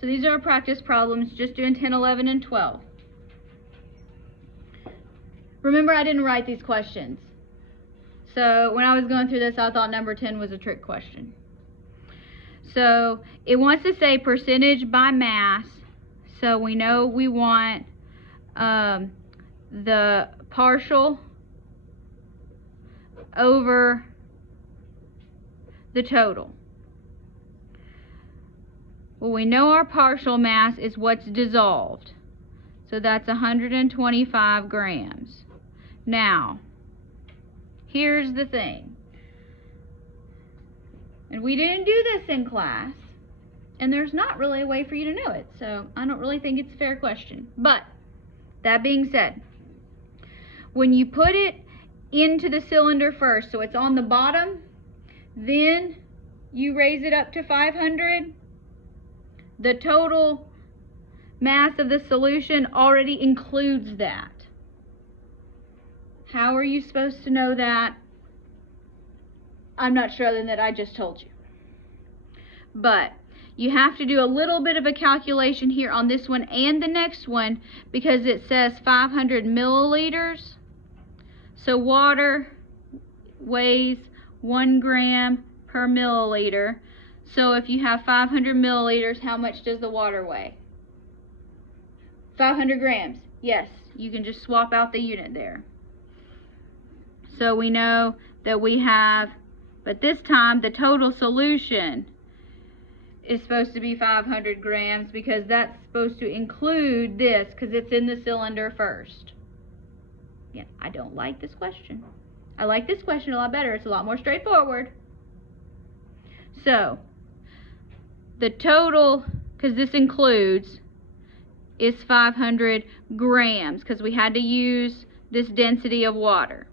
So these are our practice problems, just doing 10, 11, and 12. Remember, I didn't write these questions. So when I was going through this, I thought number 10 was a trick question. So it wants to say percentage by mass. So we know we want the partial over the total. Well, we know our partial mass is what's dissolved. So that's 125 grams. Now, here's the thing. And we didn't do this in class, and there's not really a way for you to know it, so I don't really think it's a fair question. But, that being said, when you put it into the cylinder first, so it's on the bottom, then you raise it up to 500, the total mass of the solution already includes that. How are you supposed to know that? I'm not sure other than that I just told you. But you have to do a little bit of a calculation here on this one and the next one because it says 500 milliliters. So water weighs 1 gram per milliliter. So if you have 500 milliliters, how much does the water weigh? 500 grams. Yes, you can just swap out the unit there. So we know that we have, but this time the total solution is supposed to be 500 grams because that's supposed to include this because it's in the cylinder first. Yeah, I don't like this question. I like this question a lot better. It's a lot more straightforward. So, the total, because this includes, is 500 grams because we had to use this density of water.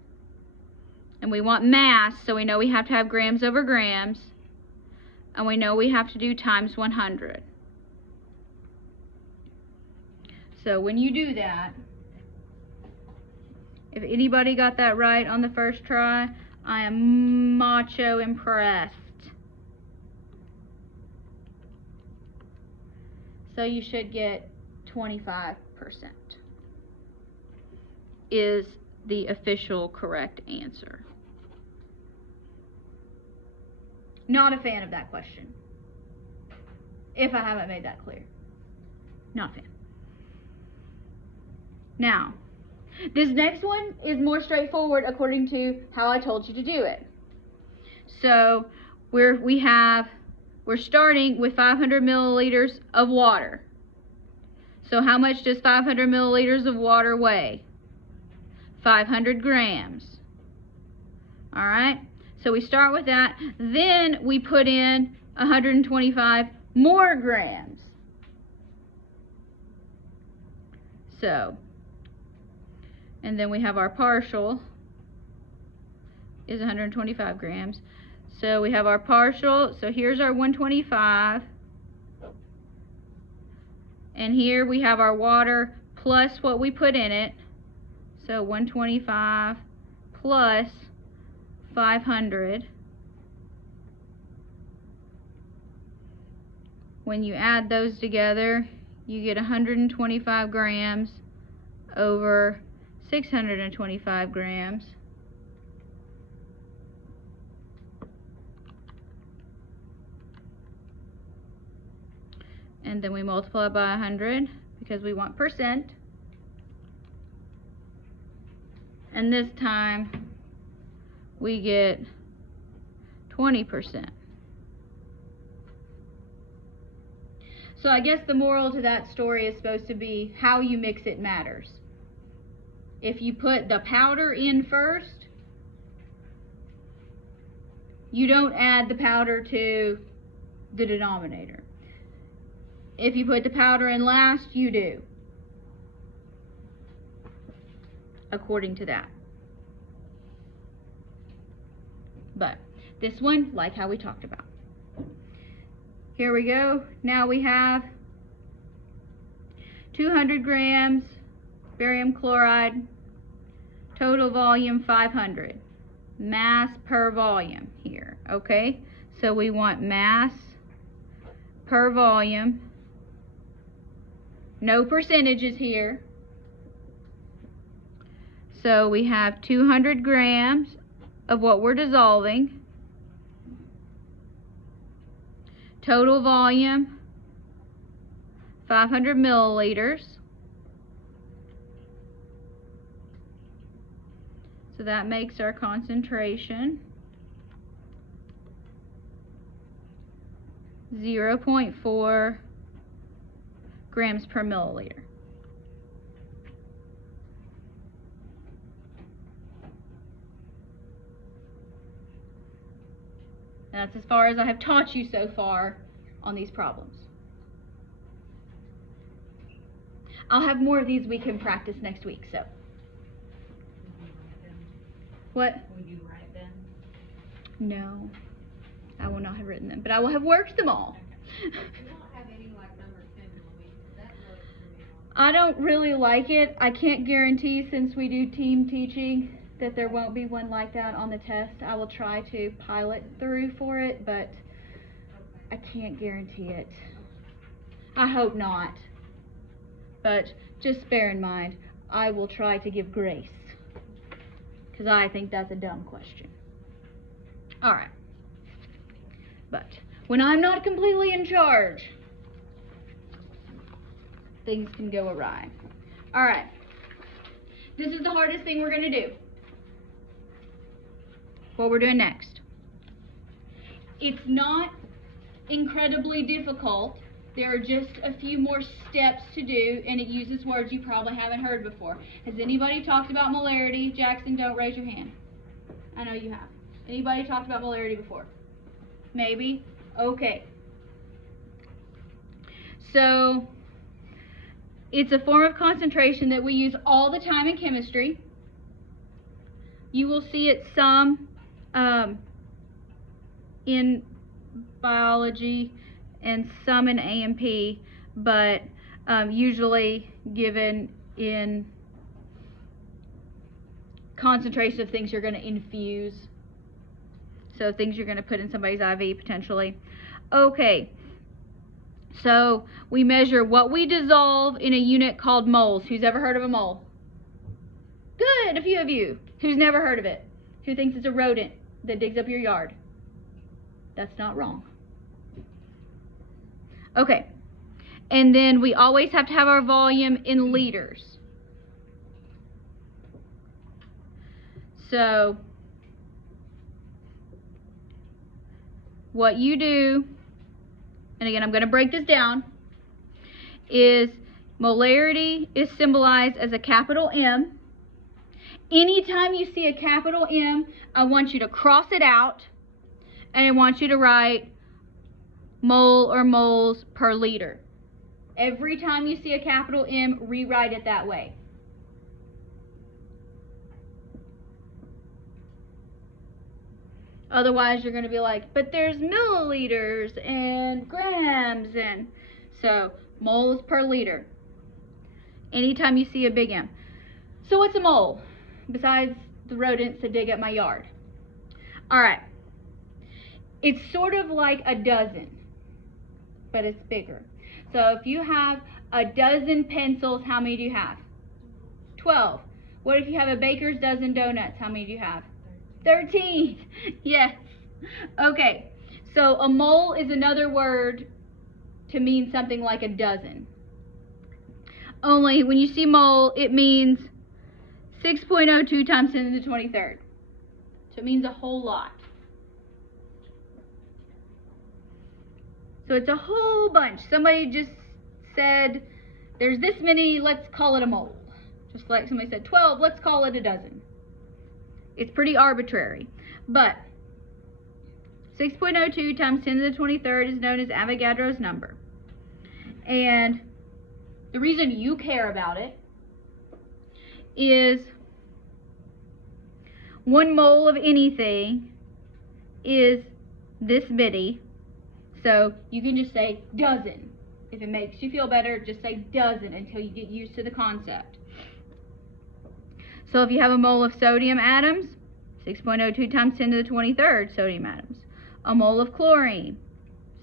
And we want mass, so we know we have to have grams over grams. And we know we have to do times 100. So when you do that, if anybody got that right on the first try, I am macho impressed. So you should get 25% is the official correct answer. Not a fan of that question, if I haven't made that clear. Not a fan. Now, this next one is more straightforward according to how I told you to do it. So we're starting with 500 milliliters of water. So how much does 500 milliliters of water weigh? 500 grams. All right. So we start with that, then we put in 125 more grams. So, and then we have our partial is 125 grams. So we have our partial, so here's our 125. And here we have our water plus what we put in it. So 125 plus 500. When you add those together, you get 125 grams over 625 grams. And then we multiply by 100 because we want percent. And this time we get 20%. So I guess the moral to that story is supposed to be how you mix it matters. If you put the powder in first, you don't add the powder to the denominator. If you put the powder in last, you do. According to that. But this one, like how we talked about. Here we go. Now we have 200 grams barium chloride, total volume 500. Mass per volume here, okay? So we want mass per volume. No percentages here. So we have 200 grams of what we're dissolving. Total volume, 500 milliliters. So that makes our concentration 0.4 grams per milliliter. And that's as far as I have taught you so far on these problems. I'll have more of these we can practice next week, so. What? Will you write them? No, I will not have written them, but I will have worked them all. You don't have any like number 10 millimeters. That looks really long. I don't really like it. I can't guarantee, since we do team teaching, that there won't be one like that on the test. I will try to pilot through for it, but I can't guarantee it. I hope not. But just bear in mind, I will try to give grace, because I think that's a dumb question. Alright. But when I'm not completely in charge, things can go awry. Alright. This is the hardest thing we're going to do. What we're doing next. It's not incredibly difficult. There are just a few more steps to do, and it uses words you probably haven't heard before. Has anybody talked about molarity? Jackson, don't raise your hand. I know you have. Anybody talked about molarity before? Maybe? Okay. So, it's a form of concentration that we use all the time in chemistry. You will see it some in biology and some in A&P, but usually given in concentration of things you're going to infuse. So things you're going to put in somebody's IV potentially. Okay, so we measure what we dissolve in a unit called moles. Who's ever heard of a mole? Good, a few of you. Who's never heard of it? Who thinks it's a rodent that digs up your yard? That's not wrong. Okay, and then we always have to have our volume in liters. So what you do, and again I'm going to break this down, is molarity is symbolized as a capital M. Anytime you see a capital M, I want you to cross it out, and I want you to write mole or moles per liter. Every time you see a capital M, rewrite it that way. Otherwise, you're going to be like, but there's milliliters and grams, and so moles per liter. Anytime you see a big M. So what's a mole? Besides the rodents that dig up my yard. Alright. It's sort of like a dozen, but it's bigger. So if you have a dozen pencils, how many do you have? 12. What if you have a baker's dozen donuts? How many do you have? 13. Yes. Okay. So a mole is another word to mean something like a dozen. Only when you see mole, it means 6.02 times 10 to the 23rd. So it means a whole lot. So it's a whole bunch. Somebody just said, there's this many, let's call it a mole. Just like somebody said 12, let's call it a dozen. It's pretty arbitrary. But 6.02 times 10 to the 23rd is known as Avogadro's number. And the reason you care about it is 1 mole of anything is this many. So you can just say dozen. If it makes you feel better, just say dozen until you get used to the concept. So if you have a mole of sodium atoms, 6.02 times 10 to the 23rd sodium atoms. A mole of chlorine,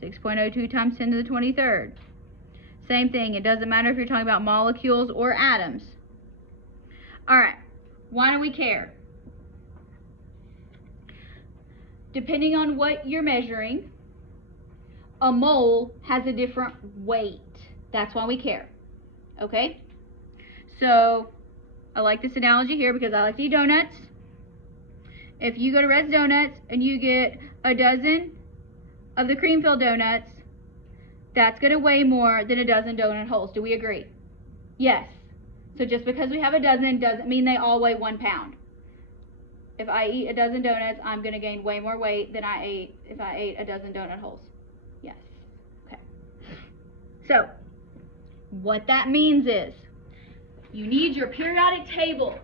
6.02 times 10 to the 23rd. Same thing. It doesn't matter if you're talking about molecules or atoms. All right. Why do we care? Depending on what you're measuring, a mole has a different weight. That's why we care. Okay? So, I like this analogy here because I like to eat donuts. If you go to Red's Donuts and you get a dozen of the cream-filled donuts, that's going to weigh more than a dozen donut holes. Do we agree? Yes. So just because we have a dozen doesn't mean they all weigh 1 pound. If I eat a dozen donuts, I'm going to gain way more weight than if I ate a dozen donut holes. Yes. Okay. So, what that means is you need your periodic table.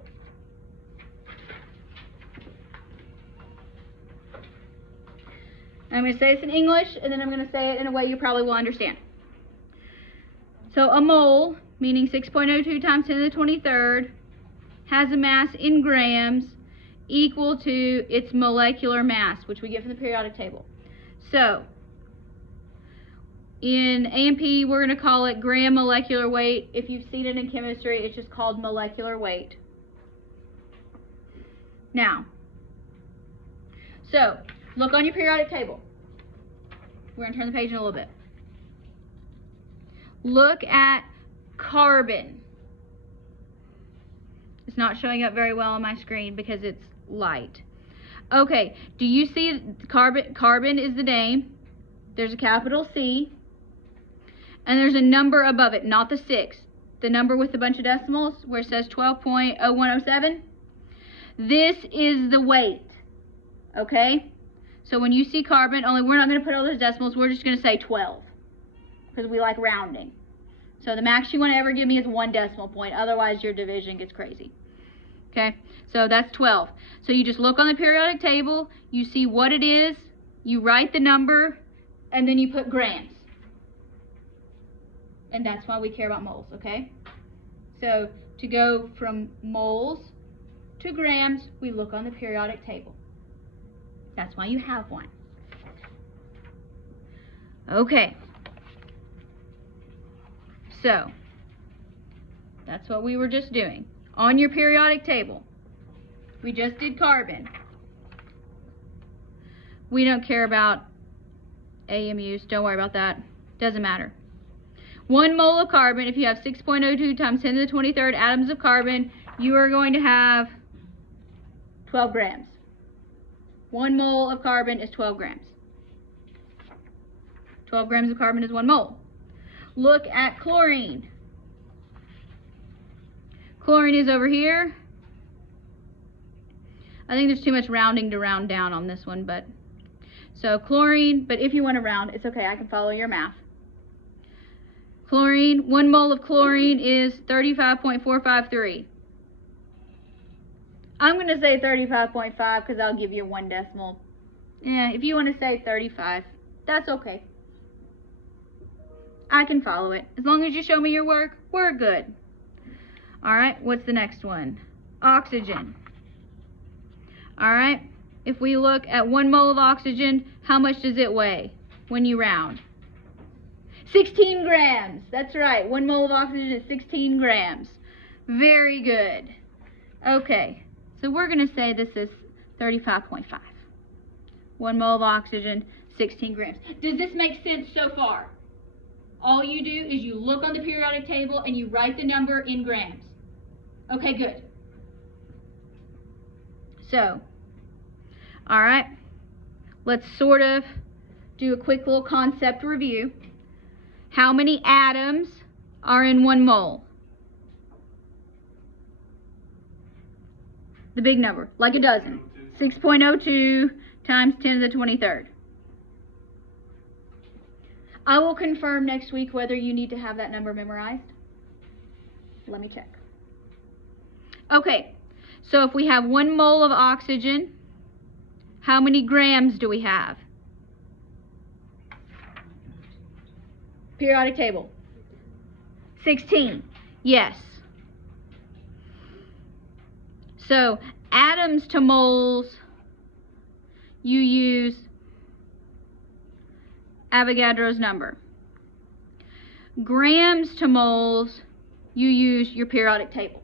I'm going to say this in English, and then I'm going to say it in a way you probably will understand. So a mole, meaning 6.02 times 10 to the 23rd, has a mass in grams equal to its molecular mass, which we get from the periodic table. So in A&P, we're going to call it gram molecular weight. If you've seen it in chemistry, it's just called molecular weight. Now, so look on your periodic table. We're going to turn the page in a little bit. Look at carbon. It's not showing up very well on my screen because it's light. Okay, do you see carbon? Carbon is the name. There's a capital C. And there's a number above it, not the 6. The number with a bunch of decimals where it says 12.0107. This is the weight. Okay? So when you see carbon, only we're not going to put all those decimals, we're just going to say 12. Because we like rounding. So the max you want to ever give me is 1 decimal point. Otherwise your division gets crazy. Okay? So that's 12. So you just look on the periodic table, you see what it is, you write the number, and then you put grams. And that's why we care about moles, okay? So to go from moles to grams, we look on the periodic table. That's why you have one. Okay. So, that's what we were just doing. On your periodic table, we just did carbon. We don't care about AMUs. Don't worry about that. Doesn't matter. 1 mole of carbon, if you have 6.02 times 10 to the 23rd atoms of carbon, you are going to have 12 grams. 1 mole of carbon is 12 grams. 12 grams of carbon is 1 mole. Look at chlorine. Chlorine is over here. I think there's too much rounding to round down on this one, but so chlorine, but if you want to round, it's okay, I can follow your math. Chlorine, 1 mole of chlorine is 35.453. I'm going to say 35.5 because I'll give you 1 decimal. Yeah, if you want to say 35, that's okay. I can follow it. As long as you show me your work, we're good. Alright, what's the next one? Oxygen. Alright, if we look at 1 mole of oxygen, how much does it weigh when you round? 16 grams. That's right, 1 mole of oxygen is 16 grams. Very good. Okay. So we're going to say this is 35.5. 1 mole of oxygen, 16 grams. Does this make sense so far? All you do is you look on the periodic table and you write the number in grams. Okay, good. So, alright, let's sort of do a quick little concept review. How many atoms are in 1 mole? The big number, like a dozen. 6.02 times 10 to the 23rd. I will confirm next week whether you need to have that number memorized. Let me check. Okay, so if we have 1 mole of oxygen, how many grams do we have? Periodic table. 16. Yes. So, atoms to moles, you use Avogadro's number. grams to moles, you use your periodic table.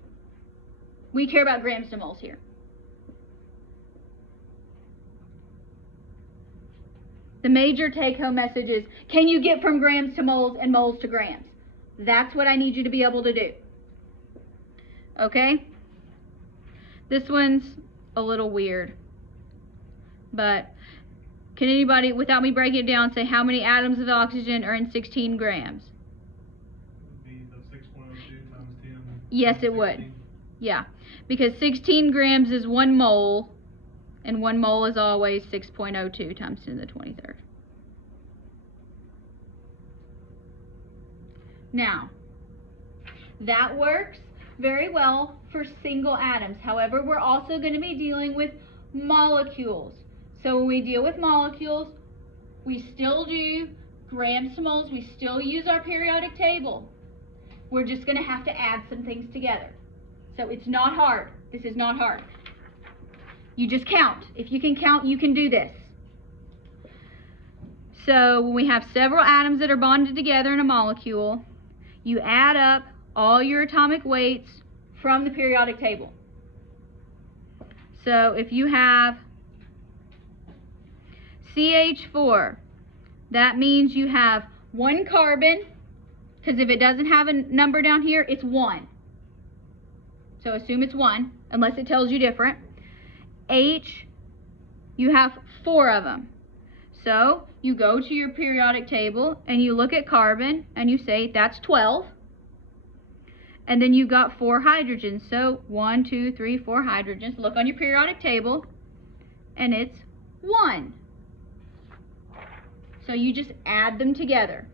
We care about grams to moles here. The major take-home message is, can you get from grams to moles and moles to grams? That's what I need you to be able to do. Okay? This one's a little weird. But can anybody, without me breaking it down, say how many atoms of oxygen are in 16 grams? Would be the 6.02 times 10. Yes, it would. Yeah. Because 16 grams is 1 mole. And 1 mole is always 6.02 times 10 to the 23rd. Now, that works very well for single atoms. However, we're also going to be dealing with molecules. So when we deal with molecules, we still do grams to moles. We still use our periodic table. We're just going to have to add some things together. So it's not hard. This is not hard. You just count. If you can count, you can do this. So when we have several atoms that are bonded together in a molecule, you add up all your atomic weights from the periodic table. So if you have CH4, that means you have 1 carbon, because if it doesn't have a number down here, it's 1. So assume it's 1, unless it tells you different. H, you have 4 of them. So you go to your periodic table and you look at carbon and you say that's 12. And then you've got 4 hydrogens. So 1, 2, 3, 4 hydrogens. Look on your periodic table and it's 1. So you just add them together.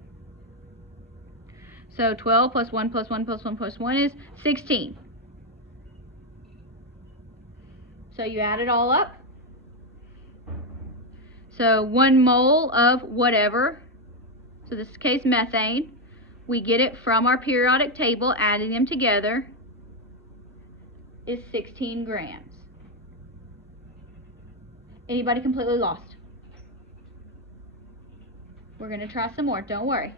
So 12 plus 1 plus 1 plus 1 plus 1 is 16. So you add it all up. So 1 mole of whatever, so this case methane, we get it from our periodic table, adding them together, is 16 grams. Anybody completely lost? We're going to try some more, don't worry.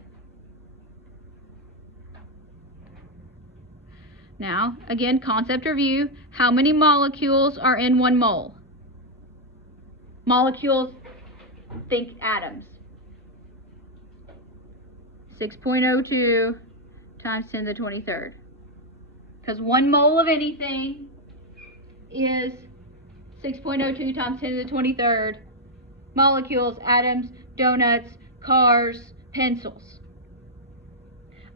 Now, again, concept review. How many molecules are in 1 mole? Molecules, think atoms. 6.02 times 10 to the 23rd. Because 1 mole of anything is 6.02 times 10 to the 23rd. Molecules, atoms, donuts, cars, pencils.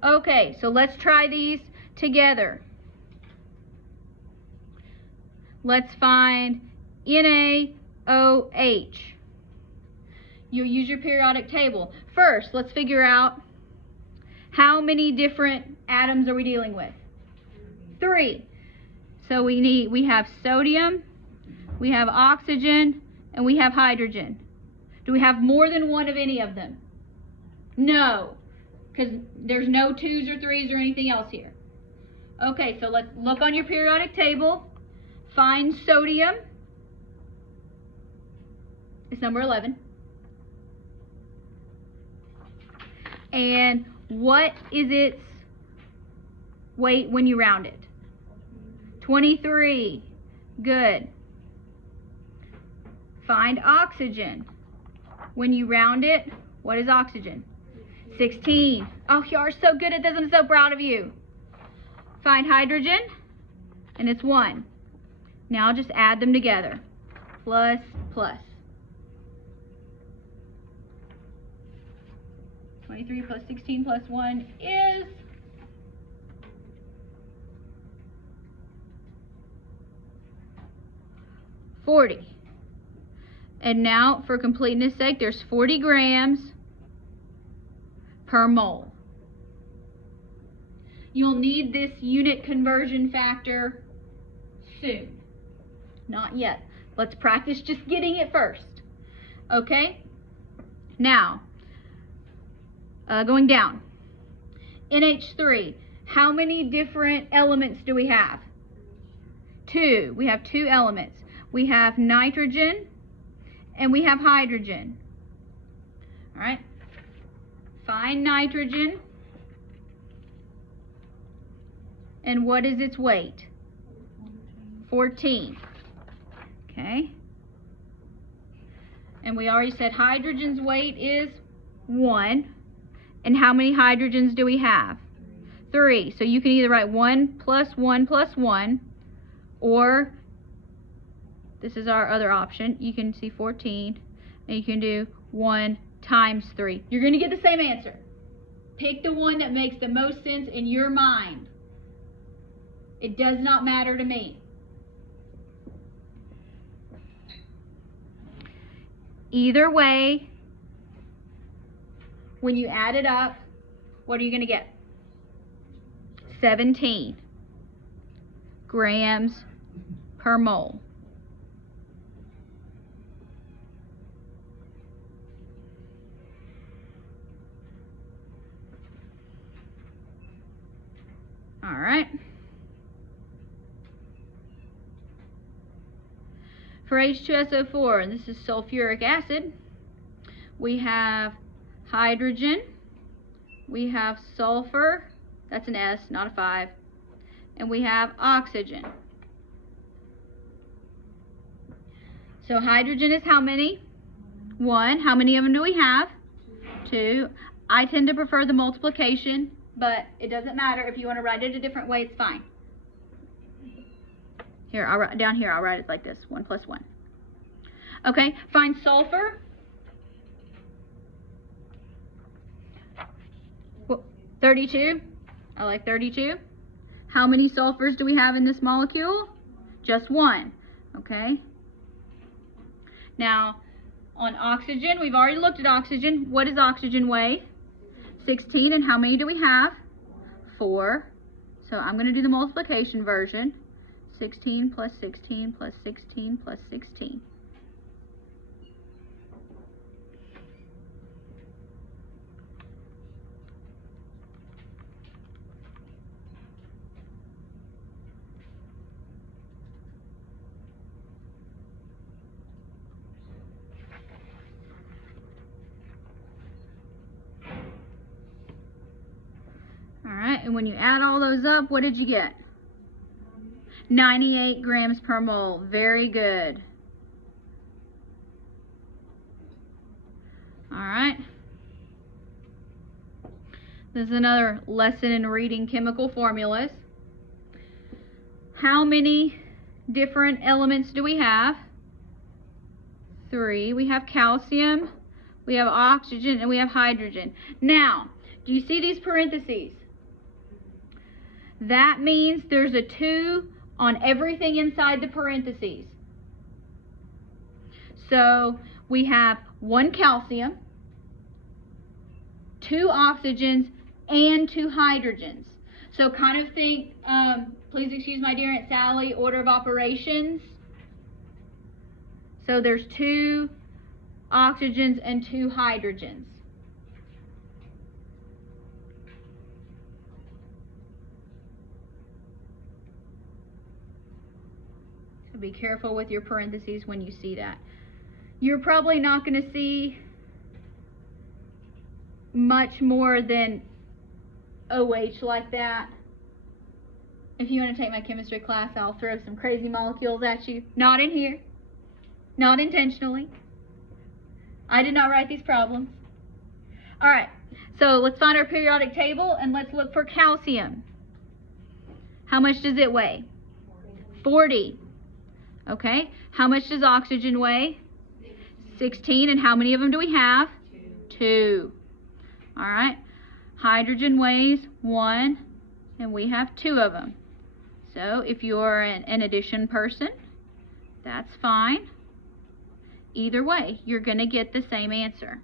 Okay, so let's try these together. Let's find NaOH. You'll use your periodic table. First, let's figure out how many different atoms are we dealing with? 3. So we have sodium, we have oxygen, and we have hydrogen. Do we have more than one of any of them? No, because there's no 2s or 3s or anything else here. Okay, so let's look on your periodic table. Find sodium. It's number 11. And what is its weight when you round it? 23. Good. Find oxygen. When you round it, what is oxygen? 16. Oh, you are so good at this. I'm so proud of you. Find hydrogen, and it's 1. Now just add them together. Plus, plus. 23 plus 16 plus 1 is 40. And now, for completeness sake, there's 40 grams per mole. You'll need this unit conversion factor soon. Not yet. Let's practice just getting it first. Okay? Now, going down. NH3. How many different elements do we have? 2. We have 2 elements. We have nitrogen and we have hydrogen. All right? Find nitrogen. And what is its weight? 14. Okay. And we already said hydrogen's weight is 1. And how many hydrogens do we have? 3. So you can either write 1 plus 1 plus 1, or this is our other option. You can see 14, and you can do 1 times 3. You're going to get the same answer. Pick the one that makes the most sense in your mind. It does not matter to me. Either way, when you add it up, what are you going to get? 17 grams per mole. All right. For H2SO4, and this is sulfuric acid, we have hydrogen, we have sulfur, that's an S, not a 5, and we have oxygen. So hydrogen is how many? 1. How many of them do we have? 2. I tend to prefer the multiplication, but it doesn't matter. If you want to write it a different way, it's fine. Here, I'll write down here. I'll write it like this: 1 plus 1. Okay, find sulfur. 32. I like 32. How many sulfurs do we have in this molecule? Just 1. Okay. Now, on oxygen, we've already looked at oxygen. What does oxygen weigh? 16. And how many do we have? 4. So I'm going to do the multiplication version. 16 plus 16 plus 16 plus 16. All right, and when you add all those up, what did you get? 98 grams per mole. Very good. All right. This is another lesson in reading chemical formulas. How many different elements do we have? 3. We have calcium, we have oxygen, and we have hydrogen. Now, do you see these parentheses? That means there's a 2 on everything inside the parentheses. So we have 1 calcium, 2 oxygens, and 2 hydrogens. So kind of think, please excuse my dear Aunt Sally, order of operations. So there's 2 oxygens and 2 hydrogens. So be careful with your parentheses when you see that. You're probably not going to see much more than OH like that. If you want to take my chemistry class, I'll throw some crazy molecules at you. Not in here. Not intentionally. I did not write these problems. Alright, so let's find our periodic table and let's look for calcium. How much does it weigh? 40. Okay, how much does oxygen weigh? 16. And how many of them do we have? 2. Alright, hydrogen weighs 1, and we have 2 of them. So if you're an addition person, that's fine. Either way, you're going to get the same answer.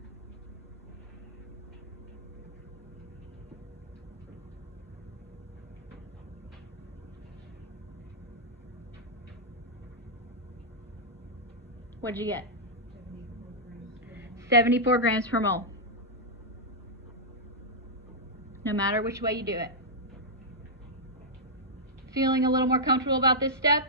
What'd you get? 74 grams per mole. No matter which way you do it. Feeling a little more comfortable about this step?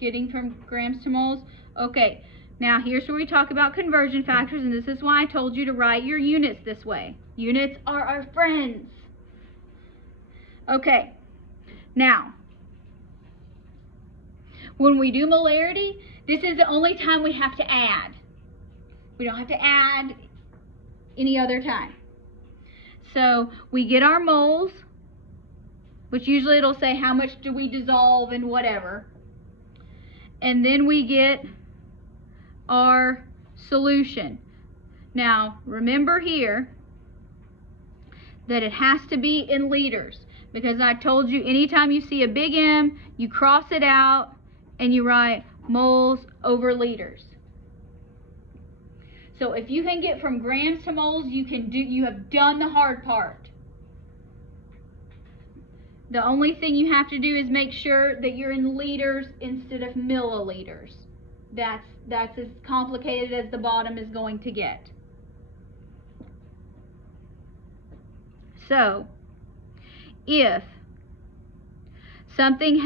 Getting from grams to moles? Okay, now here's where we talk about conversion factors, and this is why I told you to write your units this way. Units are our friends. Okay, Now, when we do molarity, this is the only time we have to add. We don't have to add any other time. So we get our moles, which usually it'll say how much do we dissolve in whatever. And then we get our solution. Now, remember here that it has to be in liters, because I told you anytime you see a big M, you cross it out and you write moles over liters. So if you can get from grams to moles, you have done the hard part. The only thing you have to do is make sure that you're in liters instead of milliliters. That's as complicated as the bottom is going to get. So, if something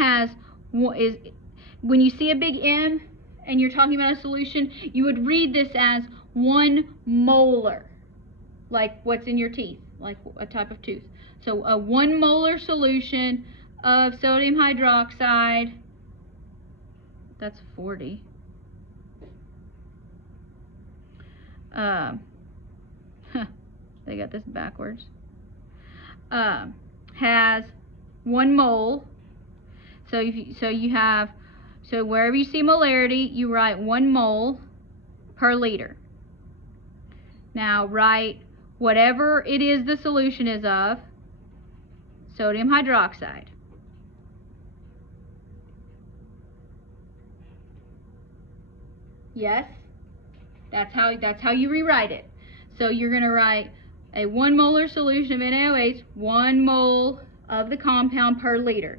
when you see a big M and you're talking about a solution, you would read this as 1 molar, like what's in your teeth, like a type of tooth. So a 1 molar solution of sodium hydroxide, that's 40. They got this backwards. Has 1 mole. So wherever you see molarity, you write 1 mole per liter. Now write whatever it is the solution is of sodium hydroxide. Yes? That's how you rewrite it. So you're going to write a 1 molar solution of NaOH, 1 mole of the compound per liter.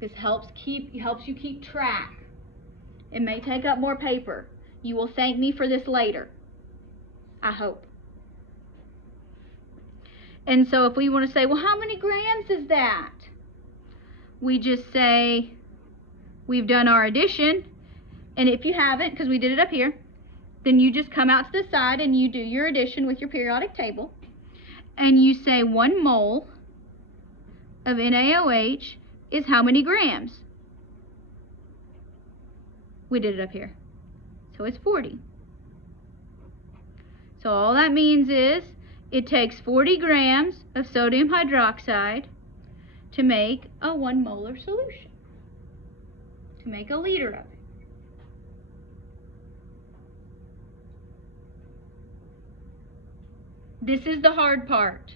This helps you keep track. It may take up more paper. You will thank me for this later, I hope. And so if we want to say, well, how many grams is that? We just say we've done our addition, and if you haven't, because we did it up here, then you just come out to the side and you do your addition with your periodic table, and you say 1 mole of NaOH is how many grams? We did it up here. So it's 40. So all that means is it takes 40 grams of sodium hydroxide to make a 1 molar solution, to make a liter of it. This is the hard part.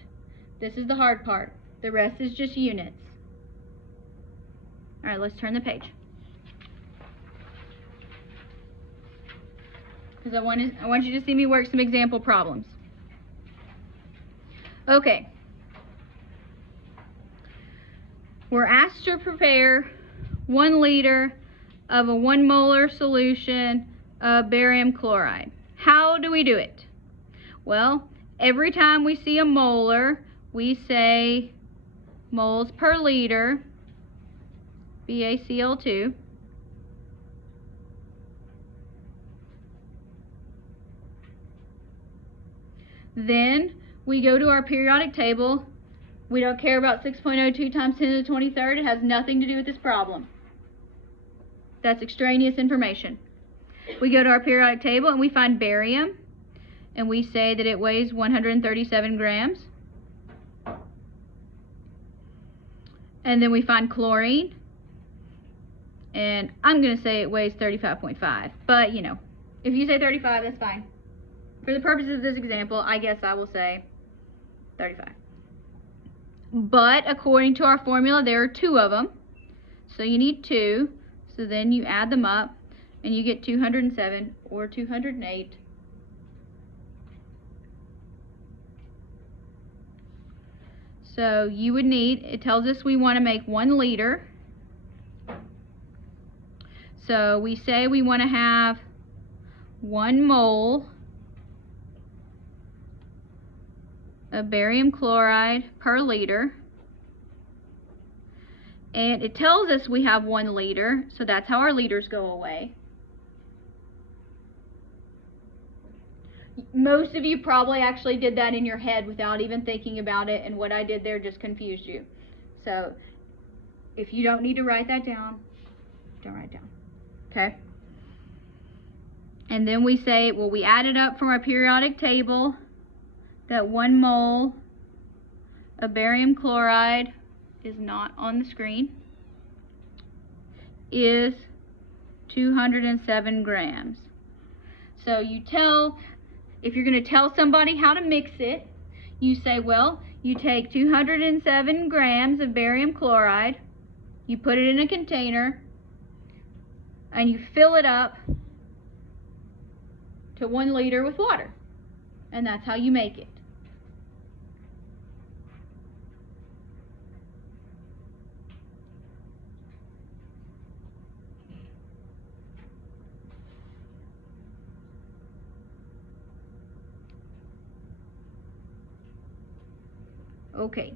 This is the hard part. The rest is just units. All right, let's turn the page. Because I want you to see me work some example problems. Okay. We're asked to prepare 1 liter of a 1 molar solution of barium chloride. How do we do it? Well, every time we see a molar, we say moles per liter, BaCl2. Then we go to our periodic table. We don't care about 6.02 times 10 to the 23rd. It has nothing to do with this problem. That's extraneous information. We go to our periodic table and we find barium, and we say that it weighs 137 grams. And then we find chlorine, and I'm going to say it weighs 35.5. But, you know, if you say 35, that's fine. For the purposes of this example, I guess I will say 35. But according to our formula, there are 2 of them. So you need 2. So then you add them up, and you get 207 or 208. So you would need, it tells us we want to make 1 liter. So we say we want to have 1 mole of barium chloride per liter. And it tells us we have 1 liter, so that's how our liters go away. Most of you probably actually did that in your head without even thinking about it, and what I did there just confused you. So if you don't need to write that down, don't write it down. Okay? And then we say, well, we added up from our periodic table that 1 mole of barium chloride is not on the screen, is 207 grams. So you tell, if you're going to tell somebody how to mix it, you say, well, you take 207 grams of barium chloride, you put it in a container, and you fill it up to 1 liter with water. And that's how you make it. Okay.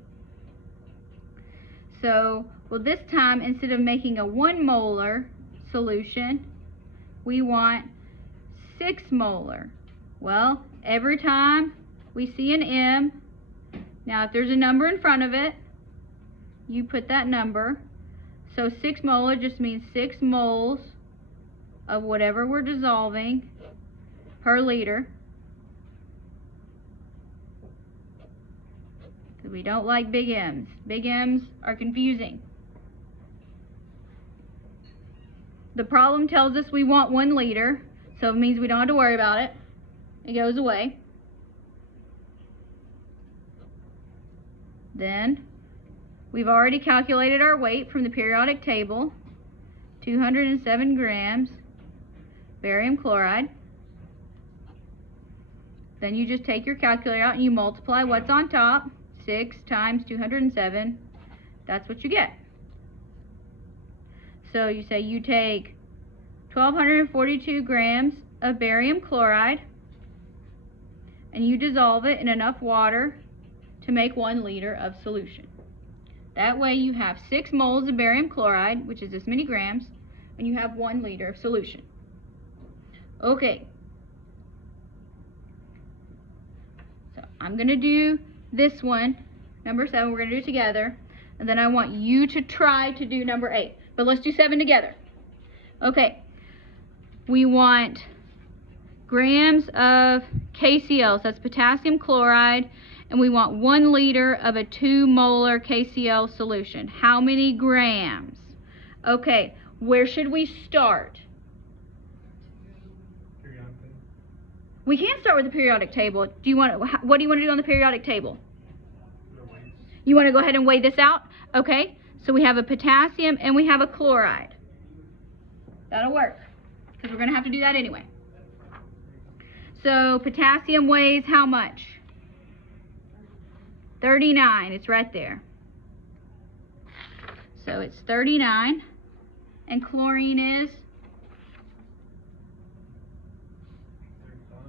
So, well, this time, instead of making a 1 molar solution, we want 6 molar. Well, every time we see an M, now if there's a number in front of it, you put that number. So 6 molar just means 6 moles of whatever we're dissolving per liter. Because we don't like big M's. Big M's are confusing. The problem tells us we want 1 liter, so it means we don't have to worry about it. It goes away. Then, we've already calculated our weight from the periodic table, 207 grams barium chloride. Then you just take your calculator out and you multiply what's on top, 6 times 207, that's what you get. So you say you take 1,242 grams of barium chloride and you dissolve it in enough water to make 1 liter of solution. That way you have 6 moles of barium chloride, which is this many grams, and you have 1 liter of solution. Okay. So I'm going to do this one, number 7, we're going to do it together, and then I want you to try to do number 8. But let's do 7 together. Okay. We want grams of KCl, so that's potassium chloride, and we want 1 liter of a 2 molar KCl solution. How many grams? Okay, where should we start? Periodic table. We can start with the periodic table. What do you want to do on the periodic table? The weights. You want to go ahead and weigh this out? Okay, so we have a potassium and we have a chloride. That'll work, because we're going to have to do that anyway. So potassium weighs how much? 39. It's right there. So it's 39. And chlorine is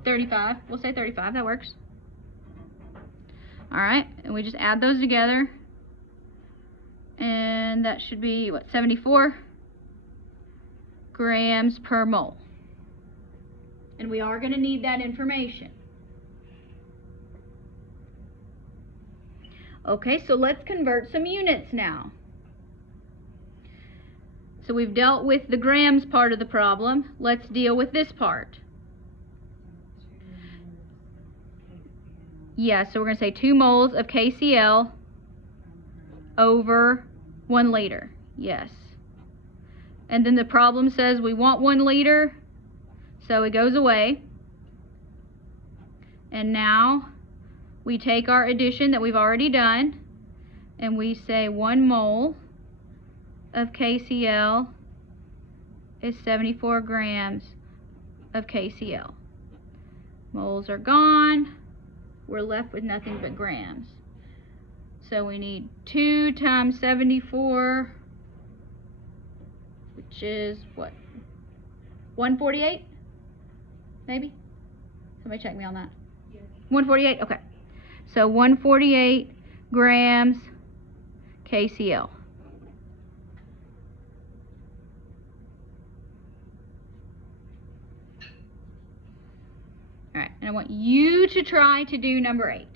35. We'll say 35. That works. Alright. And we just add those together. And that should be, what, 74 grams per mole. And we are going to need that information. Okay, so let's convert some units now. So we've dealt with the grams part of the problem. Let's deal with this part. Yeah, so we're going to say 2 moles of KCl over 1 liter. Yes. And then the problem says we want 1 liter, so it goes away. And now we take our addition that we've already done, and we say 1 mole of KCl is 74 grams of KCl. Moles are gone. We're left with nothing but grams. So we need 2 times 74, which is what? 148? Maybe? Somebody check me on that. Yes. 148? Okay. So 148 grams KCl. Alright, and I want you to try to do number 8.